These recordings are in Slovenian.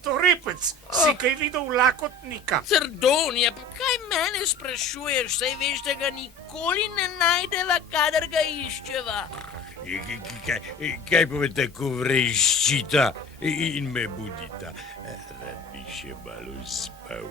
Zvitorepec, si kaj videl lakotnika? Trdonja, pa kaj mene sprašuješ, saj veš, da ga nikoli ne najdeva, kadar ga iščeva. Kaj pa me tako vreščita in me budita? Rad bi še malo spal.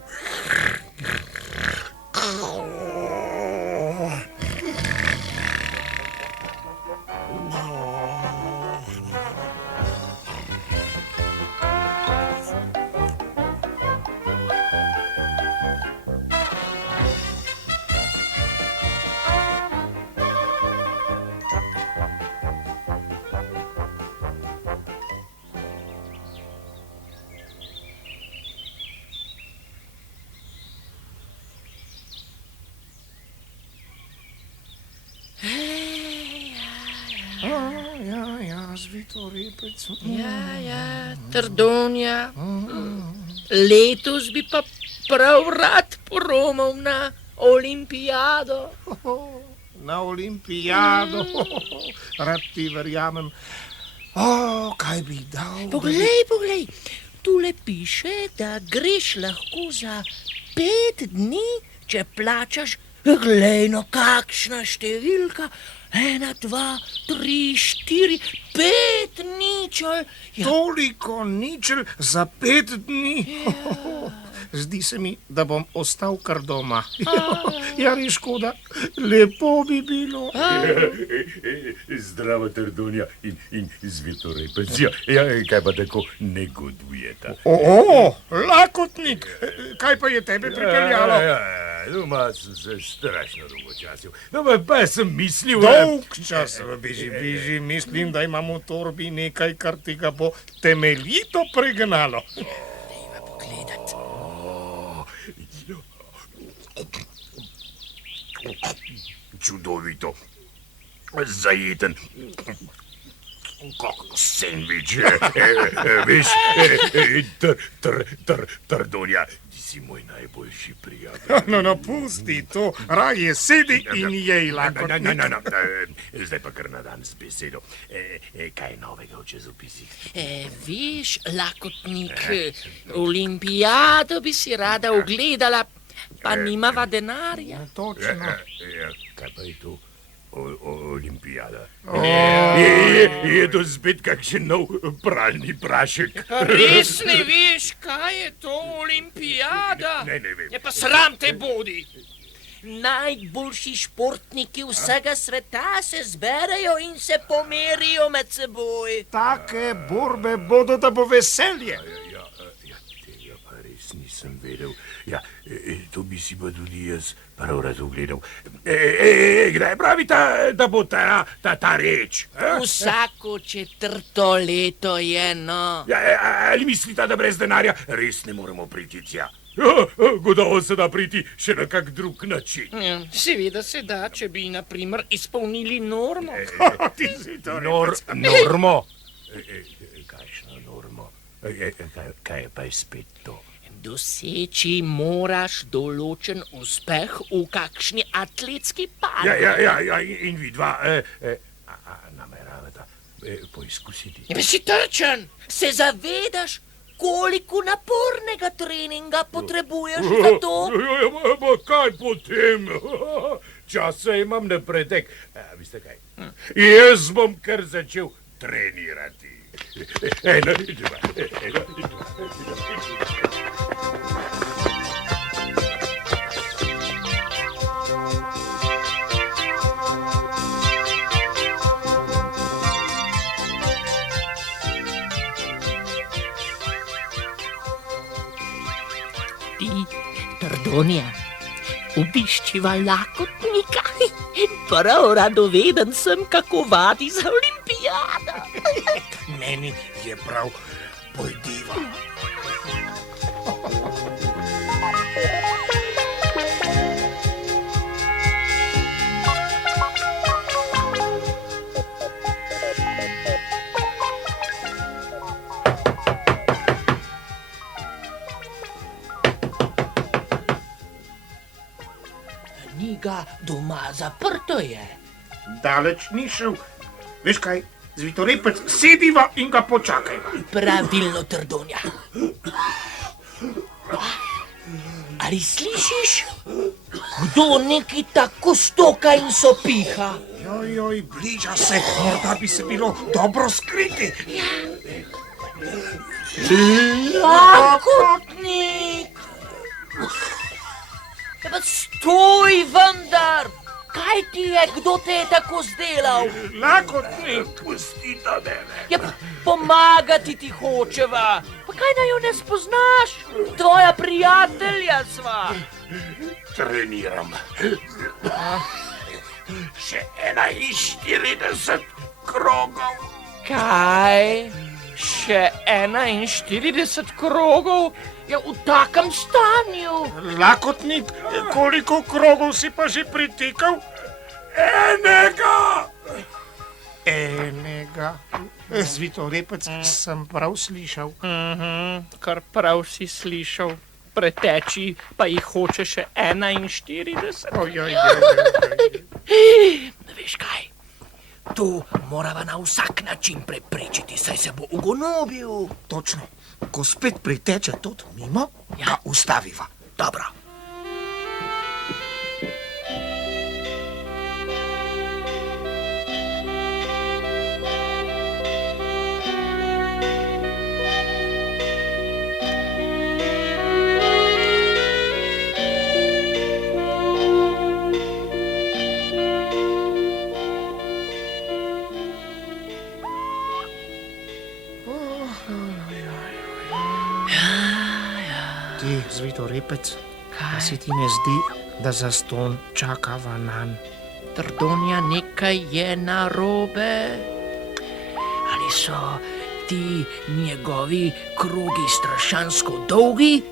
Ja, Zvitorepec. Ja, Trdonja. Letos bi pa prav rad poromal na olimpijado. Na olimpijado. Rad ti verjamem. Kaj bi dal? Poglej, tule piše, da greš lahko za 5 dni, če plačaš. Glej, no kakšna številka. 1, 2, 3, 4, 5 ničel. Toliko ničel za 5 dni? Zdi se mi, da bom ostal kar doma. Ja, res škoda. Lepo bi bilo. Zdravo, Trdonja in Zvitorepec. Ja, kaj pa tako negodujeta? Lakotnik! Kaj pa je tebe pripeljalo? Doma sem se strašno dolgočasil. No, pa sem mislil... Dolg čas, beži. Mislim, da imam v torbi nekaj, kar ti ga bo temeljito pregnalo. Dajva pogledat. Čudovito. Zajeten. Kako sendvič. Veš, Trdonja, ti si moj najboljši prijatelj. No, pusti to. Raje sedi in jej, lakotnik. Zdaj pa kar na dan z besedo. Kaj je novega v časopisih? Veš, lakotnik, olimpijado bi si rada ogledala, pa nimava denarja. Točno. Kaj pa je to? Olimpijada. Je to spet kakšen nov pralni prašek? Res ne veš, kaj je to olimpijada? Ne vem. Je pa sram te bodi. Najboljši športniki vsega sveta se zberejo in se pomerijo med seboj. Take borbe bodo, da bo veselje. Tega pa res nisem vedel. Ja, to bi si pa tudi jaz prav rad ogledal. Kdaj pravi, da bo ta reč? Vsako 4. leto je, no. Ali mislite, da brez denarja res ne moremo priti tja? Gotovo se da priti še na kak drug način. Seveda se da, če bi, na primer, izpolnili normo. Ti si to Normo? Kakšna normo? Kaj je pa spet to? Doseči moraš določen uspeh v kakšni atletski panogi. Ja, in vidva nameravata poizkusiti. Ja, pa si trčen, se zavedaš, koliko napornega treninga potrebuješ za to? Pa kaj potem? Časa imam na pretek. Veste kaj? Jaz bom kar začel trenirati. Eno, dva. Trdonja, obiščiva lakotnika. Prav radoveden sem, kako vadi za olimpijado. Meni je prav, pojdiva. Ni ga doma, zaprto je. Daleč ni šel. Veš kaj, Zvitorepec, sediva in ga počakajva. Pravilno, Trdonja. Ali slišiš? Kdo neki tako stoka in sopiha? Joj, bliža se, morda bi se bilo dobro skriti. Lakotnik! Ja, pa stoj vendar! Kaj ti je, kdo te je tako zdelal? Lakotnik, Pusti da mene. Ja, pomagati ti hočeva. Pa kaj da jo ne spoznaš? Tvoja prijatelja sva. Treniram. Še 41 krogov. Kaj? Še 41 krogov? Ja, v takem stanju. lakotnik, koliko krogov si pa že pritekal? Enega. Zvitorepec, sem prav slišal. Kar prav si slišal. Preteči pa jih hoče še 41. Ojoj. Veš kaj? To morava na vsak način preprečiti, saj se bo ugonobil. Točno. Ko spet priteče tot mimo, ga ustaviva. Dobro. Ti, Zvitorepec, a si ti ne zdi, da zastonj čakava nanj? Trdonja, nekaj je narobe. Ali so ti njegovi krogi strašansko dolgi,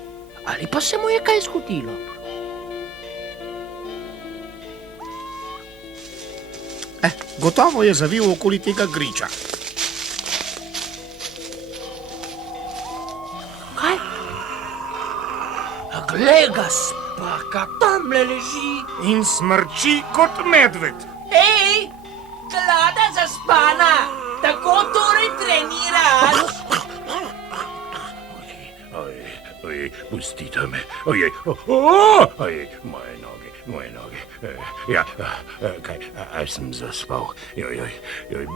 ali pa se mu je kaj zgodilo? Gotovo je zavil okoli tega griča. Kaj? Glej ga, spaka, tamle leži. In smrči kot medved. Hej, klada zaspana, tako torej treniraš? Pustite me. Moje noge. Ja, kaj, a sem zaspal.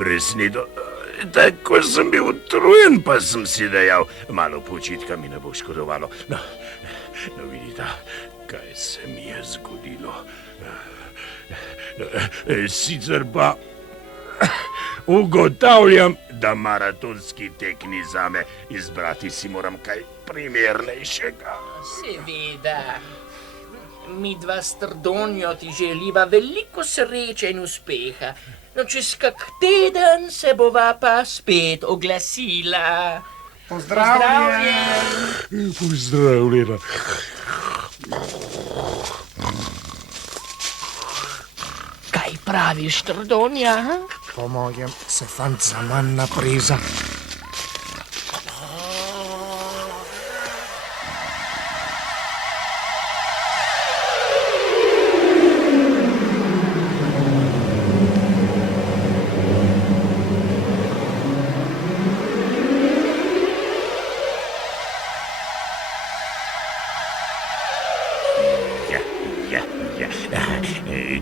Brez nido. Tako sem bil utrujen, pa sem si dejal, malo počitka mi ne bo škodovalo. No, vidite, kaj se mi je zgodilo. Sicer pa ugotavljam, da maratonski tek ni zame. Izbrati si moram kaj primernejšega. Seveda. Mi dva s Trdonjo ti želiva veliko sreče in uspeha. No, čez kak teden se bova pa spet oglasila. Pozdravljena. Kaj praviš, Trdonja? Po mojem se fant zaman napreza.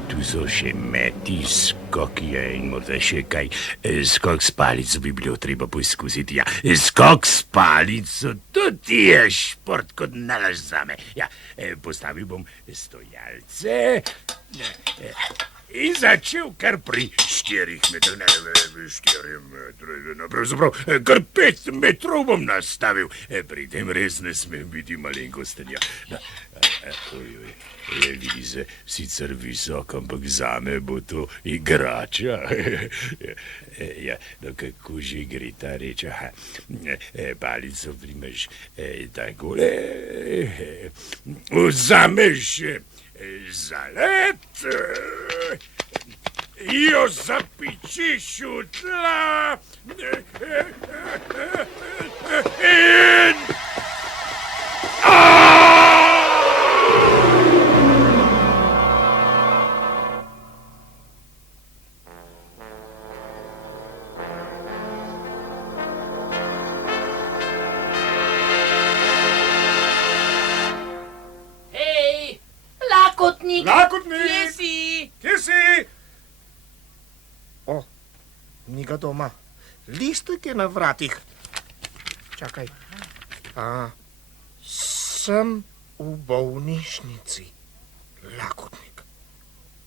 Tu so še meti, skok je in morda še kaj. Skok s palico bi bilo treba poskusiti. Ja, skok s palico, to ti je šport kot nalaž zame. Ja, postavil bom stojalce in začel kar pri 4 metrih, ne, 4 metrov, pravzaprav kar 5 metrov bom nastavil. Pri tem res ne smem biti malenkosten. Vidi se sicer visok, ampak zame bo to igrača. Ja, no kako že gre ta reč? Palico primeš takole, vzameš zalet, jo zapičiš v tla in... O, ni ga doma. Listek je na vratih. Čakaj. Sem v bolnišnici. Lakotnik.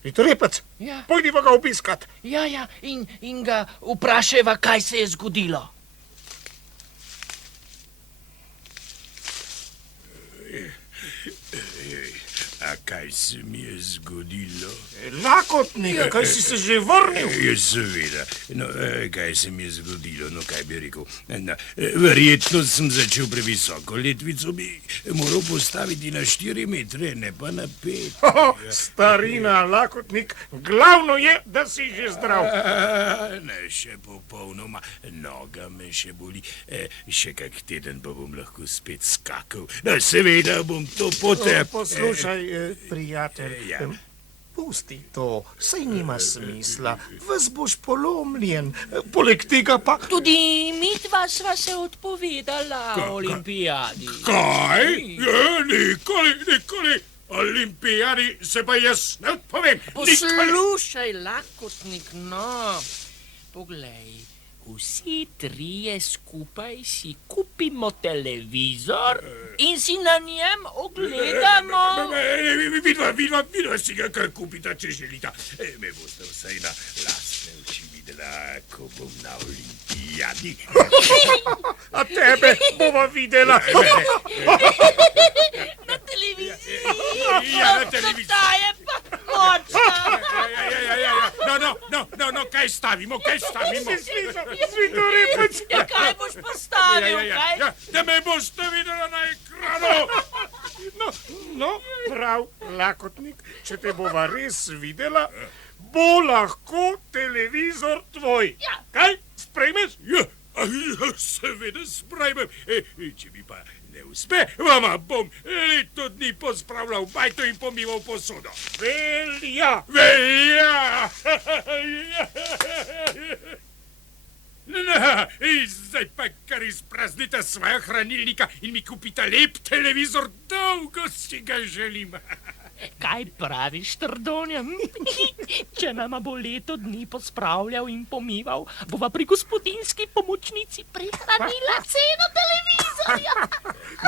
Vitorepec, Ja, pojdiva ga obiskat. ja, in ga vprašajva, kaj se je zgodilo. A kaj se mi je zgodilo? Lakotnik, kaj si se že vrnil? Ja, seveda. No, kaj se mi je zgodilo, no, kaj bi rekel. No, verjetno sem začel previsoko. Letvico bi moral postaviti na 4 metre, ne pa na 5. Starina, lakotnik, glavno je, da si že zdrav. Ne, še popolnoma. Noga me še boli. Še kak teden pa bom lahko spet skakal. No, seveda bom to potem. Poslušaj, prijatelj, Ja. pusti to, saj nima smisla. Ves boš polomljen, poleg tega pa... Tudi midva sva se odpovedala olimpijadi. Kaj? Ja, nikoli. Olimpijadi se pa jaz ne odpovem. Poslušaj, lakotnik, no. Poglej, vsi trije skupaj si kupimo televizor in si na njem ogledamo. Vidva si ga kar kupita, če želita. Me boste vsaj na lastne oči videla, ko bom na olimpijadi. A tebe bova videla. Na televiziji. Ja, na televiziji. Ta je pa močna. No, kaj stavimo? Vitorepec. Ja, kaj boš postavil, kaj? Da me boste videla na ekranu. No, prav, lakotnik, če te bova res videla, bo lahko televizor tvoj. Ja. Kaj, sprejmeš? Ja, seveda sprejmem. Če mi pa ne uspe, vama bom leto dni pospravljal bajto in pomival posodo. Velja. No, zdaj pa kar izpraznite svoja hranilnika in mi kupite lep televizor, dolgo si ga želim. Kaj praviš, Trdonja? Če nama bo leto dni pospravljal in pomival, bova pri gospodinski pomočnici prihranila ceno televizorja.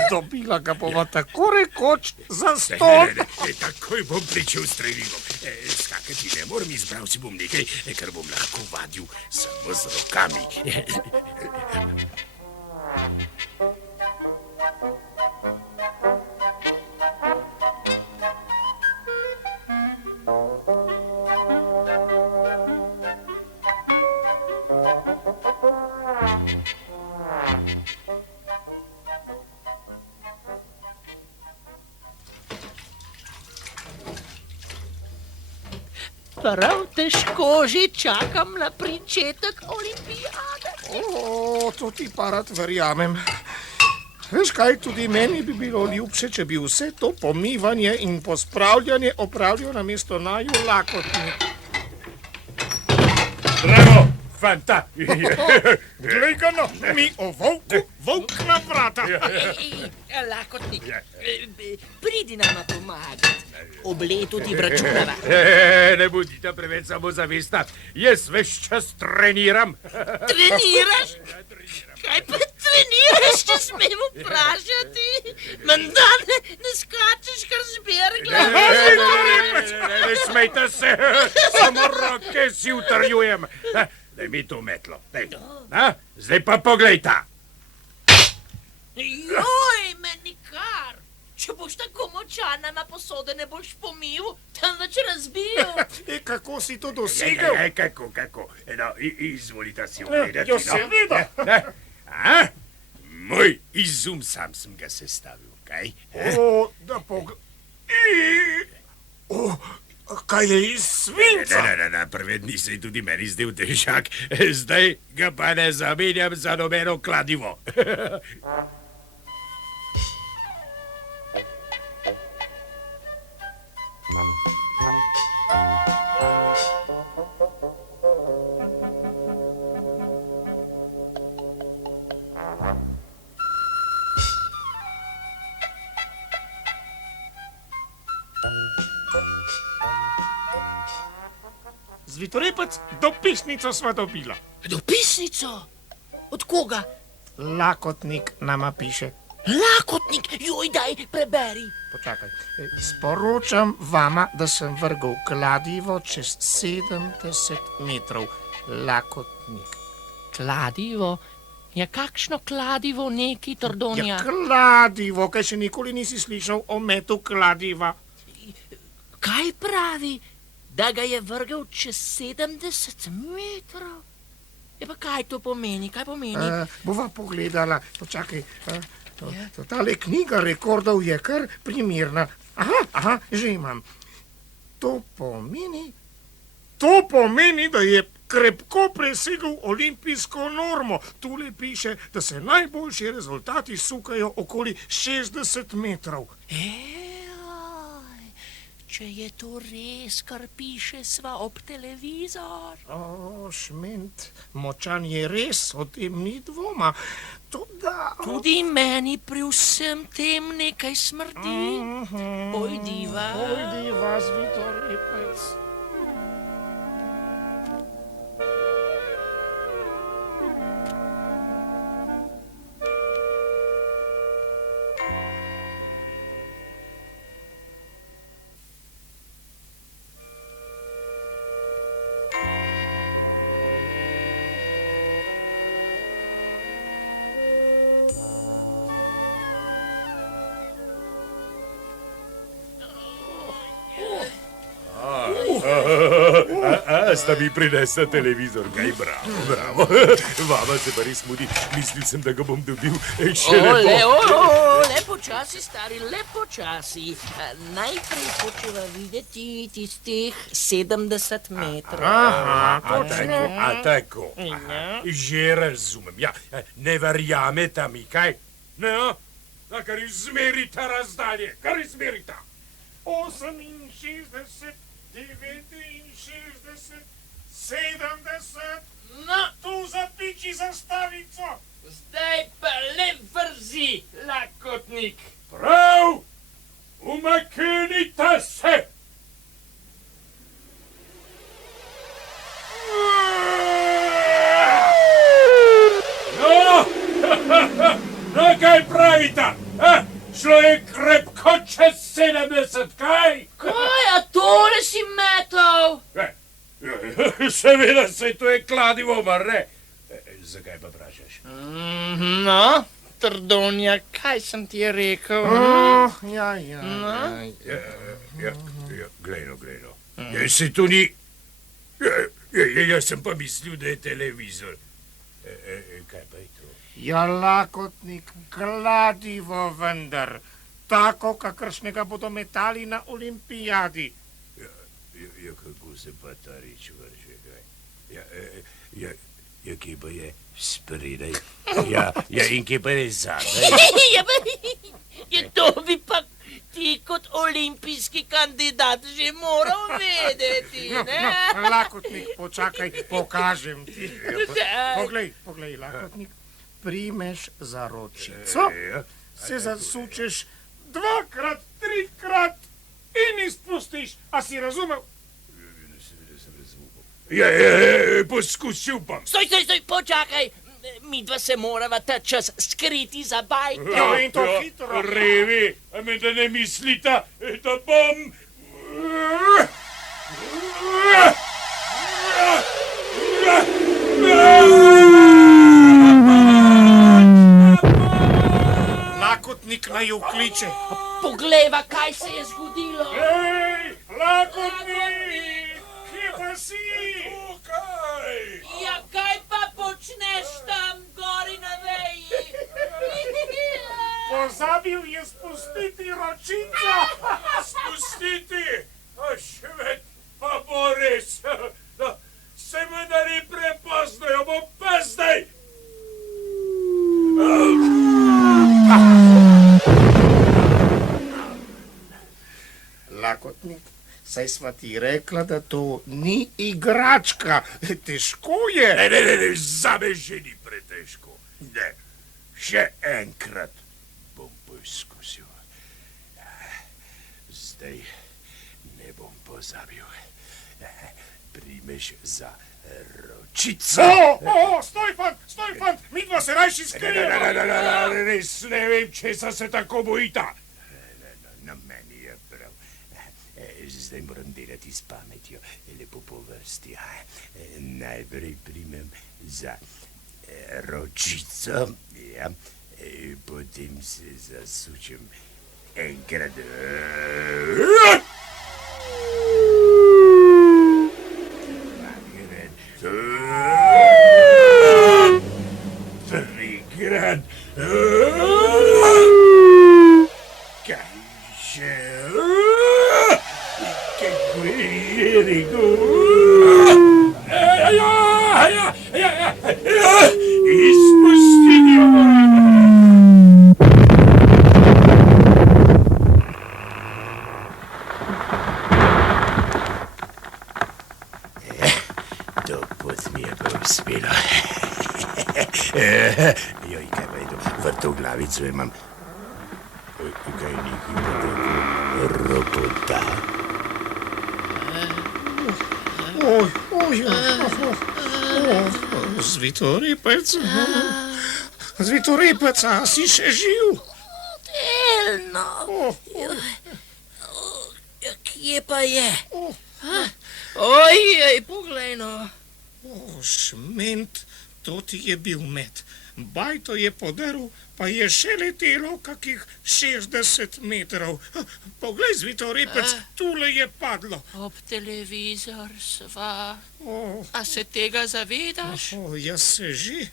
Dobila ga bova tako rekoč za stol. Takoj bom pričel s treningom. Skakati ne moram, izbral si bom nekaj, kar bom lahko vadil samo z rokami. Prav težko že čakam na pričetek olimpijade. O, to ti pa rad verjamem. Veš kaj, tudi meni bi bilo ljubše, če bi vse to pomivanje in pospravljanje opravljal namesto naju lakotnik. Bravo, fanta! Glej ga no, mi o volku, volk na vrata. Lakotnik, pridi nama pomagati. Ob letu ti vračunava. Ne bodite preveč samozavestna. Jaz ves čas treniram. Treniraš? Kaj pa treniraš, če smem vprašati? Menda ne skačeš kar z bergla? Ne smejte se, samo roke si utrjujem. Daj mi to metlo. Zdaj pa poglejta. Joj, meni kar. Če boš tako močan, nama posode ne boš pomil, temveč razbil. Kako si to dosegel? Kako? No, izvolite si ogledati. Jo, seveda. Moj izum sam sem ga sestavil, kaj? O, da kaj je iz svinca? Na prve dni se je tudi meni zdel težak, zdaj ga pa ne zamenjam za nobeno kladivo. Z Repec, dopisnico sva dobila. Dopisnico? Od koga? Lakotnik nama piše. Lakotnik, joj, daj, preberi. Počakaj. Sporočam vama, da sem vrgel kladivo čez 70 metrov. Lakotnik. Kladivo? Ja, kakšno kladivo neki, Tordonja? Ja, kladivo, kaj še nikoli nisi slišal o metu kladiva. Kaj pravi, da ga je vrgel čez 70 metrov? Ja, pa kaj to pomeni, kaj pomeni? Bova pogledala, počakaj. Tale knjiga rekordov je kar primirna. Aha, že imam. To pomeni, da je krepko presegel olimpijsko normo. Tule piše, da se najboljši rezultati sukajo okoli 60 metrov. Če je to res, kar piše, sva ob televizor. O, Šment, močan je res, o tem ni dvoma. Toda... Tudi meni pri vsem tem nekaj smrdi. Pojdiva. Pojdiva, Zvito Repec. Sta mi prinesla televizor, kaj bravo. Vama se pa res mudi, mislil sem, da ga bom dobil šele Le počasi, stari, le počasi. Najprej hočeva videti tistih 70 metrov. A tako. Že razumem. Ja, ne verjameta mi, kaj? No, kar izmerita razdalje, kar izmerita. 68, 69, 70. No, Tu zapiči zastavico. zdaj pa le vrzi, lakotnik. Prav, umaknite se. No, kaj pravite? Šlo je krepko čez 70, kaj? Kaj, a tole si metal? Seveda se to je kladivo, mar ne? Zakaj pa vprašaš? No, Trdonja, kaj sem ti rekel? Ja. Glej no. Se to ni... Jaz sem pa mislil, da je televizor. Kaj pa je to? Ja, lakotnik, kladivo vendar. Tako, kakršnega bodo metali na olimpijadi. Ja, kako se pa ta reč vrže, kaj? Ja, kje pa je spredaj? Ja, in kje pa je zadaj? Ja, to bi pa ti kot olimpijski kandidat že moral vedeti, ne? No, lakotnik, počakaj, pokažem ti. Poglej, lakotnik, primeš za ročico, se zasučeš 2-krat, 3-krat in izpustiš. A si razumel? Ja, poskusil bom. Stoj, počakaj. Midva se morava ta čas skriti za bajto. Ja, in to hitro. Revi, a me da ne mislita, da bom... Lakotnik naj jo kliče. Poglejva, kaj se je zgodilo. Hej, lakotnik, kje pa si? Tukaj. Ja, kaj pa počneš tam gori na veji? Pozabil je spustiti ročico. Spustiti? A švet, pa bo res. Se me da ni prepozno, jo bom pa zdaj. Lakotnik, saj sva ti rekla, da to ni igračka. Težko je. Ne, zame že ni pretežko. Ne, še enkrat bom poskusil. Zdaj ne bom pozabil. Pri vzameš za ročico. Stoj, fant, midva se rajši skrijeva. Res ne vem, česa se tako bojita. Na meni je prav. Zdaj moram delati s pametjo, lepo po vrsti. Najprej primem za ročico, ja. Potem se zasučem enkrat. Trikrat. Kaj še? Kako je rekel? Izpustiti jo moram. To pot mi je pa uspelo. Joj, kaj pa je to? Vrtoglavico imam. Kaj nekaj pa tako ropota? Zvitorepec, a si še živ? Delno. Kje pa je? Ojej, poglej no. Šment, to ti je bil met. Bajto je podaril, pa je še letelo kakih 60 metrov. Poglej, zvitorepec, tule je padlo. Ob televizor sva. A se tega zavedaš? Jaz se že.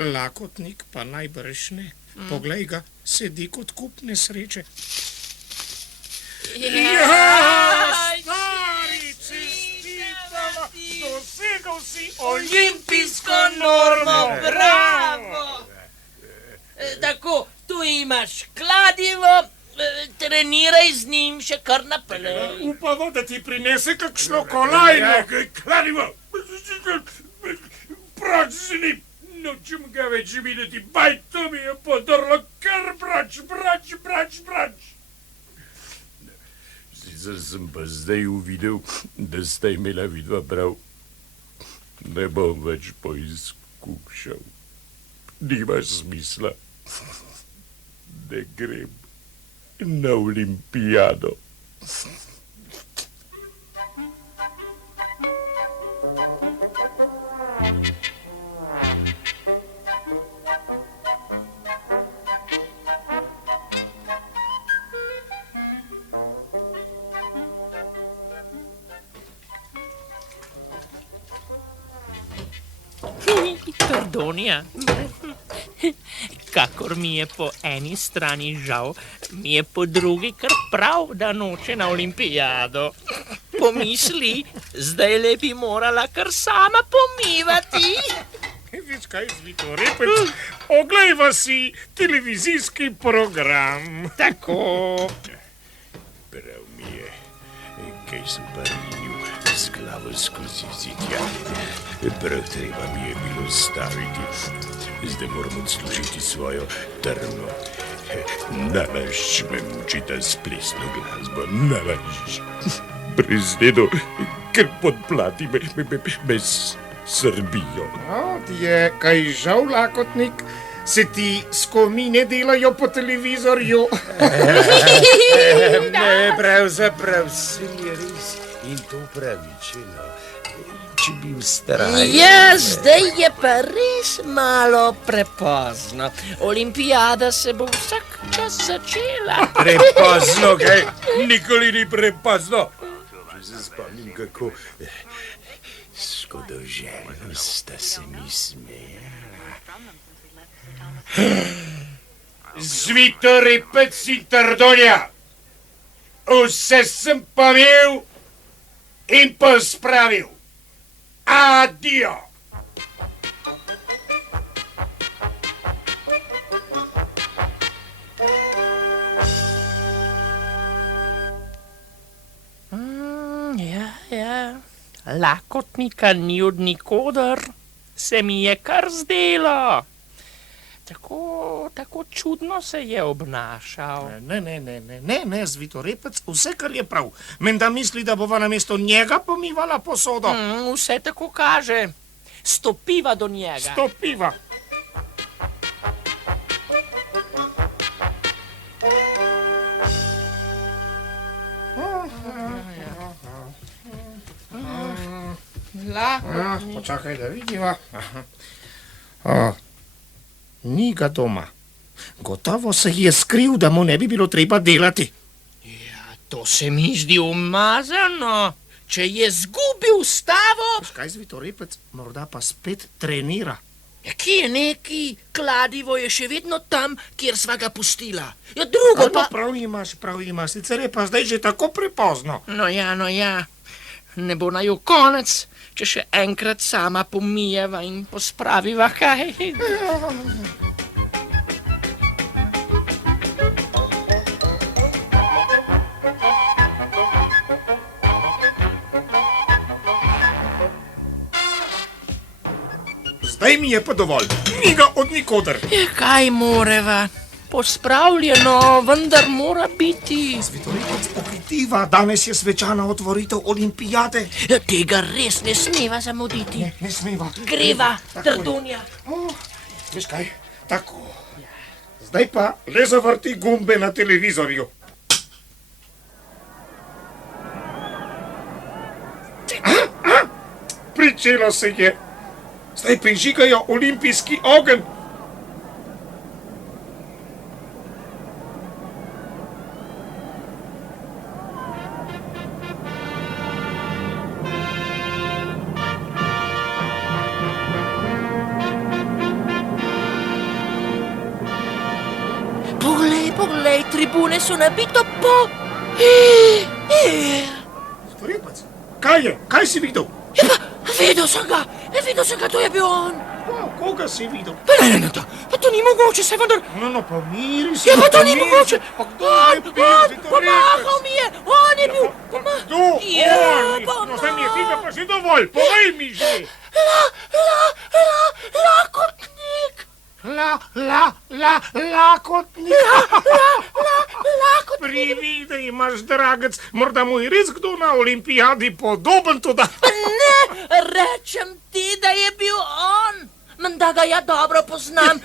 Lakotnik pa najbrž ne. Poglej ga, sedi kot kup nesreče. Stari, čestitava, dosegel si Olimpijsko normo, bravo! Tako, tu imaš kladivo, treniraj z njim še kar naprej. Upamo, da ti prinese kakšno kolajno. Kladivo! Proč z njim! Nočem ga več videti, bajto mi je podrlo, kar brač. Sicer sem pa zdaj uvidel, da sta imela vidva prav. Ne bom več poizkušal. Nima smisla, da grem na olimpijado. Tordonija, kakor mi je po eni strani žal, mi je po drugi kar prav, da noče na olimpijado. Pomisli, zdaj bi morala kar sama pomivati. Veš kaj, zvitorepec, oglejva si televizijski program. Tako. Prav mi je, kaj sem pa rinil z glavo skozi zidja. Prav treba mi je bilo staviti. Zdaj moram odslužiti svojo trno. Nalašč me muči ta s plesno glasbo, nalašč. Prezdedo, ker podplati me srbijo. Ti je kaj žal, lakotnik? Se ti skomine delajo po televizorju? Ne, pravzaprav se mi je res in to pravičeno. Če bi vztrajal... Ja, zdaj je pa res malo prepozno. Olimpijada se bo vsak čas začela. Prepozno, kaj? Nikoli ni prepozno. Že se spomnim, kako škodoželjno sta se mi smejala. Zvitorepec in Trdonja, vse sem pomel in pospravil. Adio! Ja. Lakotnika ni od nikoder, se mi je kar zdelo. Tako čudno se je obnašal. Ne, Zvitorepec, vse, kar je prav. Menda misli, da bova namesto njega pomivala posodo. Vse tako kaže. Stopiva do njega. Stopiva. Počakaj, da vidiva. Ni ga doma. Gotovo se je skril, da mu ne bi bilo treba delati. Ja, to se mi zdi umazano. Če je zgubil stavo... Kaj Zvitorepec, morda pa spet trenira. Ja, kje je neki? Kladivo je še vedno tam, kjer sva ga pustila. Ja, drugo pa... Prav imaš, sicer je pa zdaj že tako prepozno. No ja. Ne bo naju konec, če še enkrat sama pomijeva in pospraviva kaj. Zdaj mi je pa dovolj. Ni ga od nikoder. Ja, kaj moreva? Pospravljeno, vendar mora biti. Zvitorepec pohitiva, danes je svečana otvoritev olimpijade. Ja, tega res ne smeva zamuditi. Ne smeva. Greva, Trdunja. Veš kaj, tako. Zdaj pa le zavrti gumbe na televizorju. Pričelo se je. Zdaj prižigajo olimpijski ogenj. Poglej, tribune so nabito po... Zvitorepec, kaj je? Kaj si videl? Ja, pa videl sem ga, to je bil on. Koga si videl? Ne, to ni mogoče, se vendar... No, pomiri se. Ja, pa to ni mogoče. On, pomahal mi je, on je bil... Kdo? On? No, zdaj mi je tega pa že dovolj, povej mi že. Lakotnik. Lakotnik. Lakotnik. Privide imaš, dragec, morda mu je res kdo na olimpijadi podoben toda. Ne, rečem ti, da je bil on. Menda ga ja dobro poznam.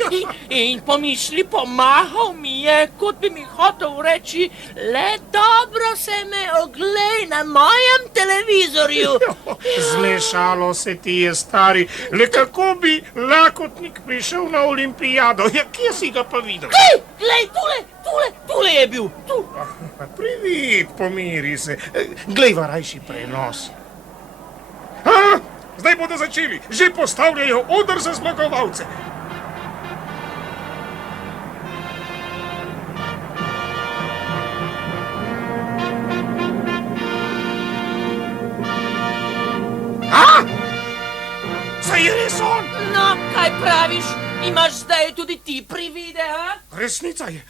In pomisli, pomahal mi je, kot bi mi hotel reči, le dobro se me oglej na mojem televizorju. Zmešalo se ti je, stari. Le kako bi Lakotnik prišel na olimpijado? Ja, kje si ga pa videl? Glej, tule je bil. Tu. Privid, pomiri se. Glej, varajši prenos. Zdaj bodo začeli. Že postavljajo oder za zmagovalce. Saj je res on. No, kaj praviš? Imaš zdaj tudi ti privide, a? Resnica je,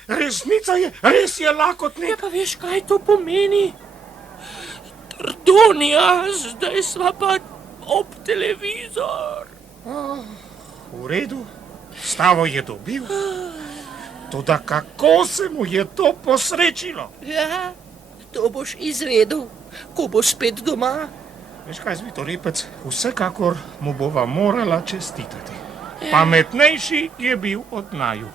res je Lakotnik. Ja, pa veš, kaj to pomeni? Trdunja, zdaj sva pa ob televizor. V redu, stavo je dobil. Toda kako se mu je to posrečilo? Ja, to boš izvedel, ko boš spet doma. Veš kaj, Zvitorepec, vsekakor mu bova morala čestitati. Pametnejši je bil od naju.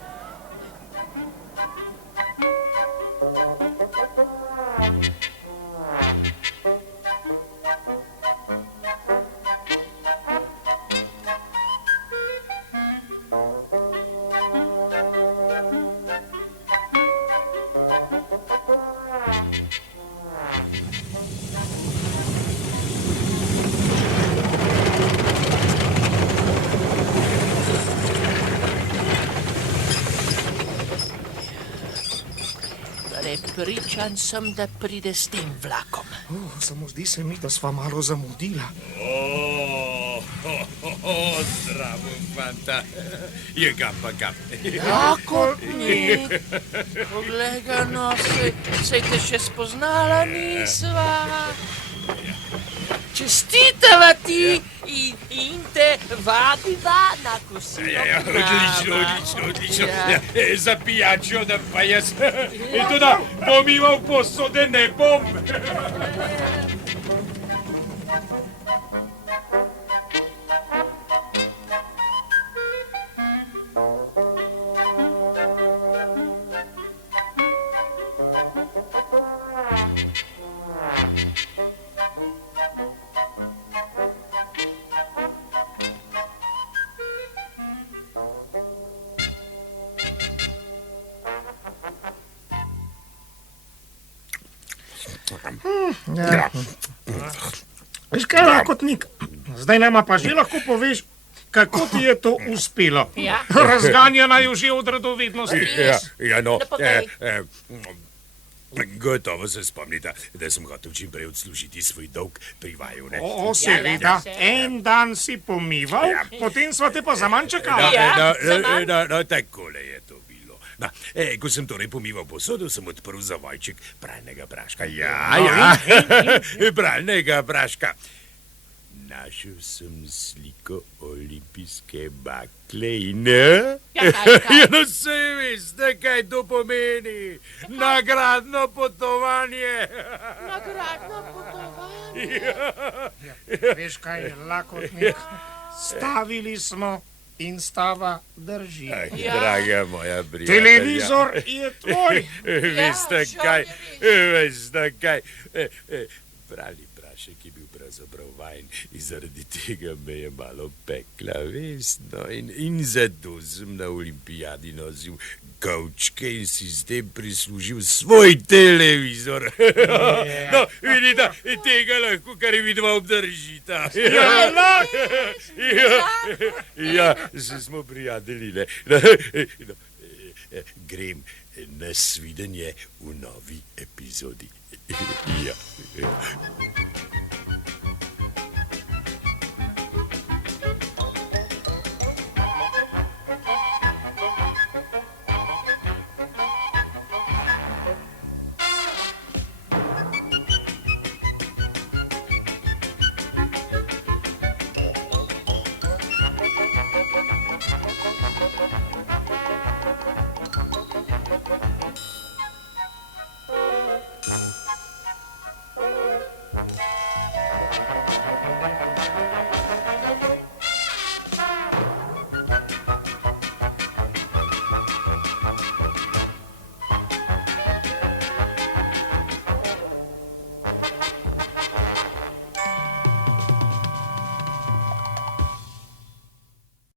Prepričan sem, da pride s tem vlakom. Samo zdi se mi, da sva malo zamudila. Zdravo, fanta. Je pa kam. Lakotnik. Poglej ga, no, sej te še spoznala nisva. Čestitava ti in te vadiva na kosilo. Ja, odlično. Za pijačo, da pa jaz tudi pomival posode ne bom. Ja. Veš kaj, lakotnik, zdaj nama pa že lahko poveš, kako ti je to uspelo. Ja. Razganjana je že od radovednosti. No, No, povej. gotovo se spomnite, da sem hotel čim prej odslužiti svoj dolg pri vaju, ne? O, seveda, en dan si pomival, potem sva te pa zaman čakala. No, takole je to bilo. No, ko sem torej pomival posodo, sem odprl zavojček pralnega praška. Ja, pralnega praška. Našel sem sliko olimpijske bakle in ne? Ja, kaj? No, saj veste, kaj to pomeni. Nagradno potovanje. Nagradno potovanje. Veš kaj, lakotnik, stavili smo in stava drži. Ja. Draga moja prijatelja. Televizor je tvoj. Veste žal kaj, je veste kaj. Prali prašek je bil pravzaprav vajen in zaradi tega me je malo pekla, vestno. In zato sem na olimpijadi nosil kavčke in si s tem prislužil svoj televizor. No, vidite, tega lahko kar vidva obdržita. Ja, se smo prijatelji, ne. No, grem na svidenje v novi epizodi. Ja.